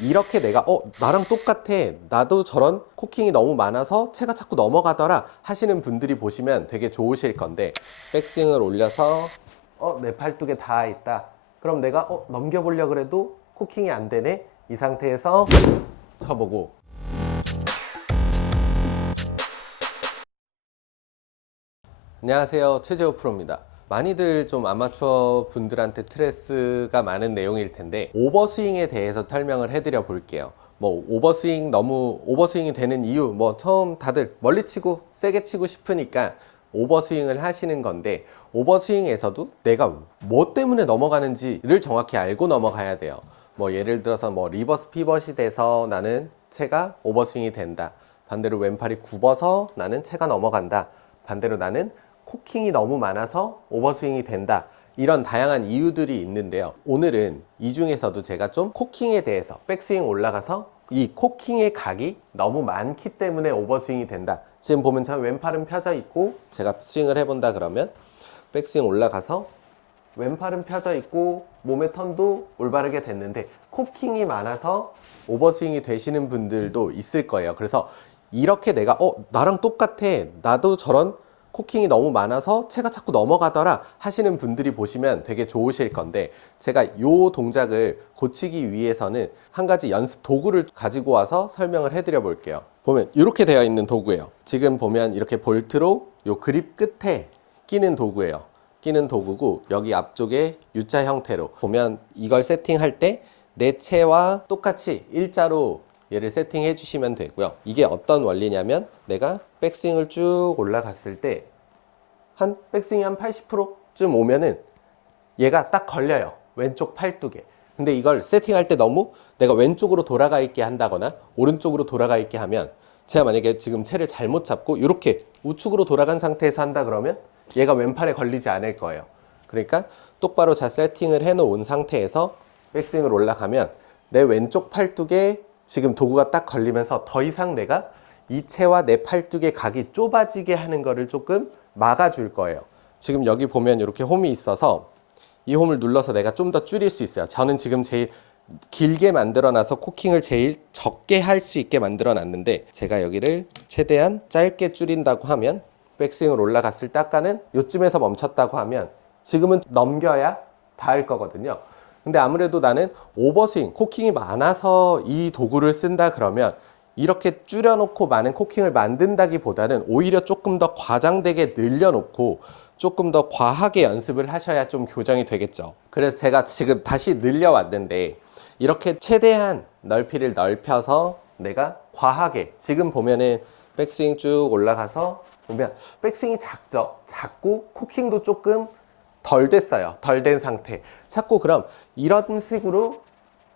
이렇게 내가 어 나랑 똑같아. 나도 저런 코킹이 너무 많아서 채가 자꾸 넘어가더라 하시는 분들이 보시면 되게 좋으실 건데 백스윙을 올려서 어 내 팔뚝에 닿아 있다. 그럼 내가 어 넘겨보려 그래도 코킹이 안 되네? 이 상태에서 쳐보고. 안녕하세요. 최재호 프로입니다 많이들 좀 아마추어 분들한테 스트레스가 많은 내용일 텐데 오버스윙에 대해서 설명을 해드려 볼게요. 뭐 오버스윙 너무 오버스윙이 되는 이유 뭐 처음 다들 멀리 치고 세게 치고 싶으니까 오버스윙을 하시는 건데 오버스윙에서도 내가 뭐 때문에 넘어가는지를 정확히 알고 넘어가야 돼요. 뭐 예를 들어서 뭐 리버스 피벗이 돼서 나는 채가 오버스윙이 된다. 반대로 왼팔이 굽어서 나는 채가 넘어간다. 반대로 나는 코킹이 너무 많아서 오버스윙이 된다. 이런 다양한 이유들이 있는데요. 오늘은 이 중에서도 제가 좀 코킹에 대해서 백스윙 올라가서 이 코킹의 각이 너무 많기 때문에 오버스윙이 된다. 지금 보면 저 왼팔은 펴져 있고 제가 스윙을 해본다 그러면 백스윙 올라가서 왼팔은 펴져 있고 몸의 턴도 올바르게 됐는데 코킹이 많아서 오버스윙이 되시는 분들도 있을 거예요. 그래서 이렇게 내가 어 나랑 똑같아 나도 저런 코킹이 너무 많아서 채가 자꾸 넘어가더라 하시는 분들이 보시면 되게 좋으실 건데 제가 요 동작을 고치기 위해서는 한 가지 연습 도구를 가지고 와서 설명을 해드려 볼게요. 보면 이렇게 되어 있는 도구예요. 지금 보면 이렇게 볼트로 요 그립 끝에 끼는 도구예요. 끼는 도구고 여기 앞쪽에 U자 형태로 보면 이걸 세팅할 때내 채와 똑같이 일자로 얘를 세팅해 주시면 되고요. 이게 어떤 원리냐면 내가 백스윙을 쭉 올라갔을 때 한 백스윙이 한 80%쯤 오면은 얘가 딱 걸려요. 왼쪽 팔뚝에. 근데 이걸 세팅할 때 너무 내가 왼쪽으로 돌아가 있게 한다거나 오른쪽으로 돌아가 있게 하면 제가 만약에 지금 채를 잘못 잡고 이렇게 우측으로 돌아간 상태에서 한다 그러면 얘가 왼팔에 걸리지 않을 거예요. 그러니까 똑바로 잘 세팅을 해 놓은 상태에서 백스윙을 올라가면 내 왼쪽 팔뚝에 지금 도구가 딱 걸리면서 더 이상 내가 이 채와 내 팔뚝의 각이 좁아지게 하는 거를 조금 막아줄 거예요. 지금 여기 보면 이렇게 홈이 있어서 이 홈을 눌러서 내가 좀 더 줄일 수 있어요. 저는 지금 제일 길게 만들어 놔서 코킹을 제일 적게 할 수 있게 만들어 놨는데 제가 여기를 최대한 짧게 줄인다고 하면 백스윙을 올라갔을 때 아까는 요쯤에서 멈췄다고 하면 지금은 넘겨야 닿을 거거든요. 근데 아무래도 나는 오버스윙, 코킹이 많아서 이 도구를 쓴다 그러면 이렇게 줄여놓고 많은 코킹을 만든다기보다는 오히려 조금 더 과장되게 늘려놓고 조금 더 과하게 연습을 하셔야 좀 교정이 되겠죠. 그래서 제가 지금 다시 늘려왔는데 이렇게 최대한 넓이를 넓혀서 내가 과하게 지금 보면은 백스윙 쭉 올라가서 보면 백스윙이 작죠. 작고 코킹도 조금 덜 됐어요. 덜 된 상태. 자꾸 그럼 이런 식으로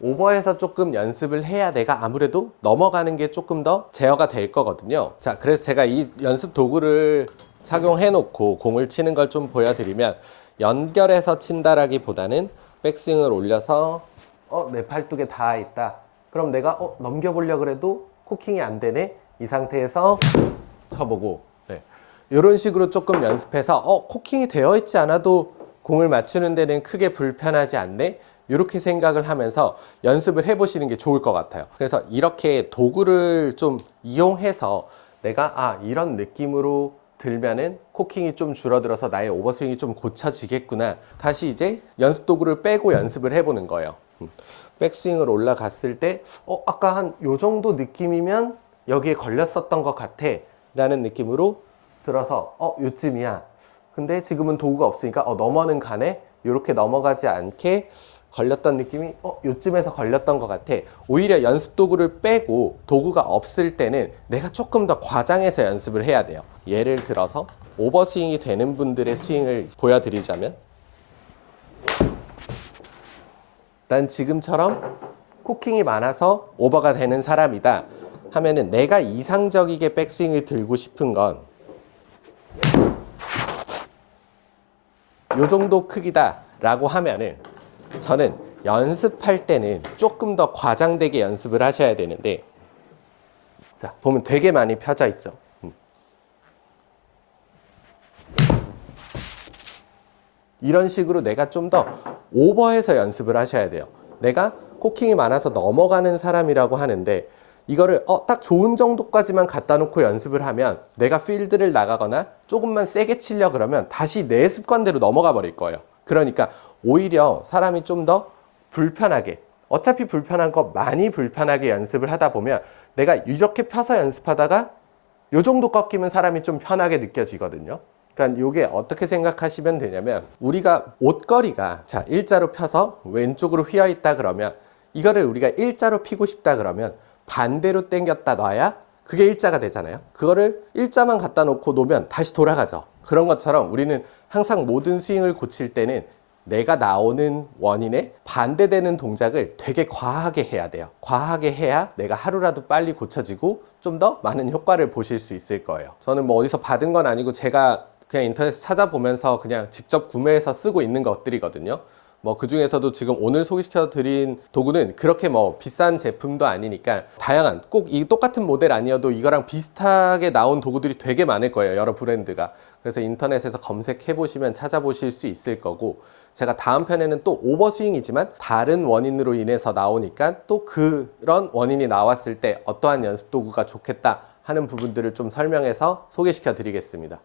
오버해서 조금 연습을 해야 내가 아무래도 넘어가는 게 조금 더 제어가 될 거거든요. 자, 그래서 제가 이 연습 도구를 착용해 놓고 공을 치는 걸 좀 보여드리면 연결해서 친다라기 보다는 백스윙을 올려서 어, 내 팔뚝에 닿아 있다. 그럼 내가 어, 넘겨보려 그래도 코킹이 안 되네. 이 상태에서 쳐보고 네. 이런 식으로 조금 연습해서 어, 코킹이 되어 있지 않아도 공을 맞추는 데는 크게 불편하지 않네. 이렇게 생각을 하면서 연습을 해보시는 게 좋을 것 같아요. 그래서 이렇게 도구를 좀 이용해서 내가 아 이런 느낌으로 들면은 코킹이 좀 줄어들어서 나의 오버스윙이 좀 고쳐지겠구나. 다시 이제 연습 도구를 빼고 연습을 해보는 거예요. 음. 백스윙을 올라갔을 때, 어, 아까 한 요 정도 느낌이면 여기에 걸렸었던 것 같아. 라는 느낌으로 들어서, 어, 요쯤이야. 근데 지금은 도구가 없으니까, 어, 넘어는 가네? 이렇게 넘어가지 않게 걸렸던 느낌이 어 요쯤에서 걸렸던 것 같아 오히려 연습 도구를 빼고 도구가 없을 때는 내가 조금 더 과장해서 연습을 해야 돼요 예를 들어서 오버스윙이 되는 분들의 스윙을 보여드리자면 난 지금처럼 코킹이 많아서 오버가 되는 사람이다 하면은 내가 이상적이게 백스윙을 들고 싶은 건 요 정도 크기다라고 하면은 저는 연습할 때는 조금 더 과장되게 연습을 하셔야 되는데 자 보면 되게 많이 펴져 있죠. 음. 이런 식으로 내가 좀 더 오버해서 연습을 하셔야 돼요. 내가 코킹이 많아서 넘어가는 사람이라고 하는데 이거를 어, 딱 좋은 정도까지만 갖다 놓고 연습을 하면 내가 필드를 나가거나 조금만 세게 치려 그러면 다시 내 습관대로 넘어가 버릴 거예요. 그러니까 오히려 사람이 좀 더 불편하게 어차피 불편한 거 많이 불편하게 연습을 하다 보면 내가 이렇게 펴서 연습하다가 요 정도 꺾이면 사람이 좀 편하게 느껴지거든요. 그러니까 이게 어떻게 생각하시면 되냐면 우리가 옷걸이가 자 일자로 펴서 왼쪽으로 휘어 있다 그러면 이거를 우리가 일자로 피고 싶다 그러면 반대로 당겼다 놔야 그게 일자가 되잖아요. 그거를 일자만 갖다 놓고 놓으면 다시 돌아가죠. 그런 것처럼 우리는 항상 모든 스윙을 고칠 때는 내가 나오는 원인에 반대되는 동작을 되게 과하게 해야 돼요. 과하게 해야 내가 하루라도 빨리 고쳐지고 좀 더 많은 효과를 보실 수 있을 거예요. 저는 뭐 어디서 받은 건 아니고 제가 그냥 인터넷 찾아보면서 그냥 직접 구매해서 쓰고 있는 것들이거든요. 뭐 그 중에서도 지금 오늘 소개시켜 드린 도구는 그렇게 뭐 비싼 제품도 아니니까 다양한 꼭 이 똑같은 모델 아니어도 이거랑 비슷하게 나온 도구들이 되게 많을 거예요. 여러 브랜드가. 그래서 인터넷에서 검색해 보시면 찾아보실 수 있을 거고 제가 다음 편에는 또 오버스윙이지만 다른 원인으로 인해서 나오니까 또 그런 원인이 나왔을 때 어떠한 연습 도구가 좋겠다 하는 부분들을 좀 설명해서 소개시켜 드리겠습니다.